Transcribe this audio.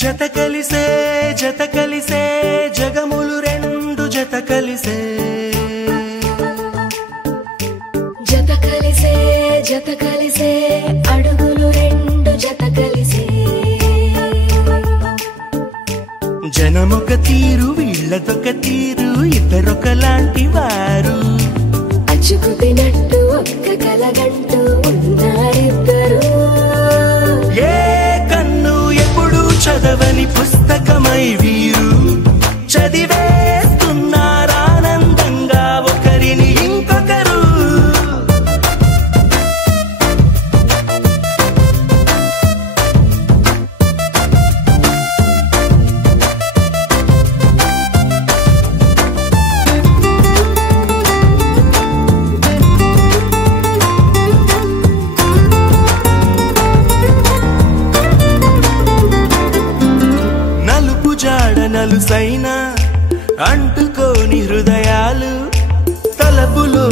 జత కలిసే జగములు రెండు జత కలిసే అడుగులు రెండు జత కలిసే జనమొక తీరు వీళ్ళదొక తీరు ఇద్దరొకలాంటి వారు అచ్చుకుతినట్టు ఒక్క కలగంటూ ఉన్నారిద్దరు ఏ కన్ను ఎప్పుడు చదవని పుస్తకమై వీరు చదివేస్తున్నారానందంగా ఒకరిని ఇంకొకరు నలుసైన అంటుకోని హృదయాలు తలపులో